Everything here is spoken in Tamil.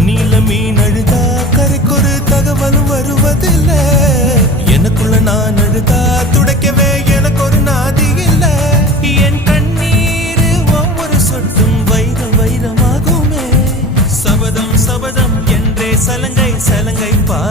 தண்ணியில மீன் அழுதா கரைக்கொரு தகவலும் வருவதில்ல. எனக்குள்ள நான் அழுதா துடைக்கவே எனக்கு ஒரு நாதி இல்ல. என் கண்ணீர் ஒவ்வொரு சொட்டும் வைரம் வைரமாகுமே. சபதம் சபதம் என்றே சலங்கை சலங்கை பா